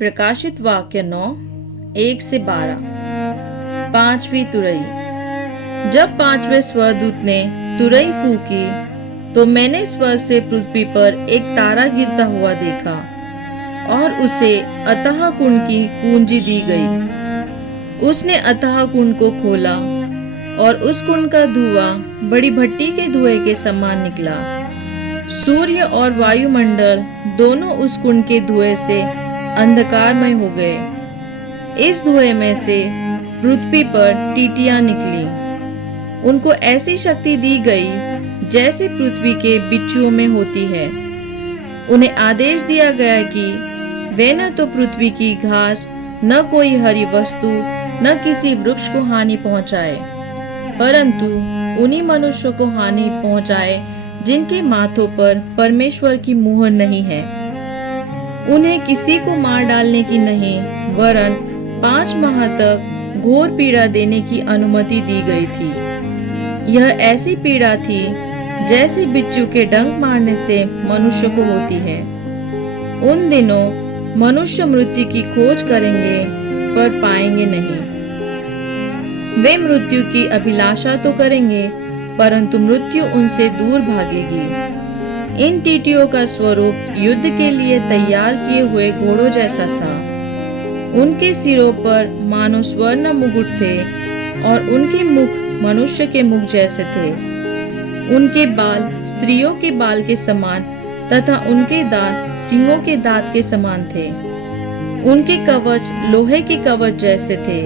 प्रकाशित वाक्य 9, 1 से 12। पांचवी तुरई। जब पांचवें स्वरदूत ने तुरई फूंकी तो मैंने स्वर्ग से पृथ्वी पर एक तारा गिरता हुआ देखा और उसे अथाह कुंड की कुंजी दी गई। उसने अथाह कुंड को खोला और उस कुंड का धुआं बड़ी भट्टी के धुएं के समान निकला। सूर्य और वायुमंडल दोनों उस कुंड के धुएं से अंधकारमय हो गए। इस धुएं में से पृथ्वी पर टीटियां निकली। उनको ऐसी शक्ति दी गई जैसे पृथ्वी के बिच्छुओं में होती है। उन्हें आदेश दिया गया कि वे न तो पृथ्वी की घास, न कोई हरी वस्तु, न किसी वृक्ष को हानि पहुंचाए, परंतु उन्हीं मनुष्यों को हानि पहुंचाए जिनके माथों पर परमेश्वर की मुहर नहीं है। उन्हें किसी को मार डालने की नहीं, वरन 5 माह तक घोर पीड़ा देने की अनुमति दी गई थी। यह ऐसी पीड़ा थी जैसे बिच्छू के डंक मारने से मनुष्य को होती है। उन दिनों मनुष्य मृत्यु की खोज करेंगे पर पाएंगे नहीं। वे मृत्यु की अभिलाषा तो करेंगे, परंतु मृत्यु उनसे दूर भागेगी। इन टीटियों का स्वरूप युद्ध के लिए तैयार किए हुए घोड़ों जैसा था। उनके सिरों पर मानो स्वर्ण मुकुट थे और उनके मुख मनुष्य के मुख जैसे थे। उनके बाल स्त्रियों के बाल के समान तथा उनके दांत सिंहों के दांत के समान थे। उनके कवच लोहे के कवच जैसे थे।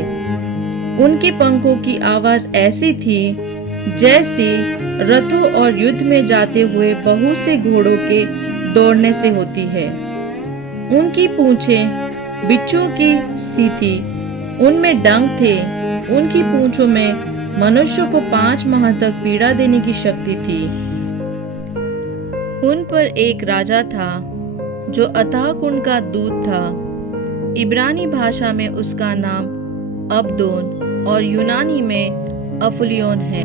उनके पंखों की आवाज ऐसी थी जैसी रथों और युद्ध में जाते हुए बहुत से घोड़ों के दौड़ने से होती है। उनकी पूंछें बिच्छुओं की सी थी, उनमें डंक थे। उनकी पूंछों में मनुष्य को 5 माह तक पीड़ा देने की शक्ति थी। उन पर एक राजा था जो अथाह कुंड का दूत था। इब्रानी भाषा में उसका नाम अबदोन और यूनानी में अफुलियोन है।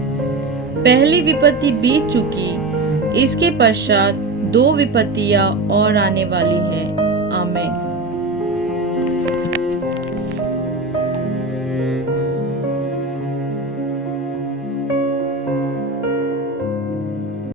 पहली विपत्ति बीत चुकी, इसके पश्चात 2 विपत्तियां और आने वाली हैं।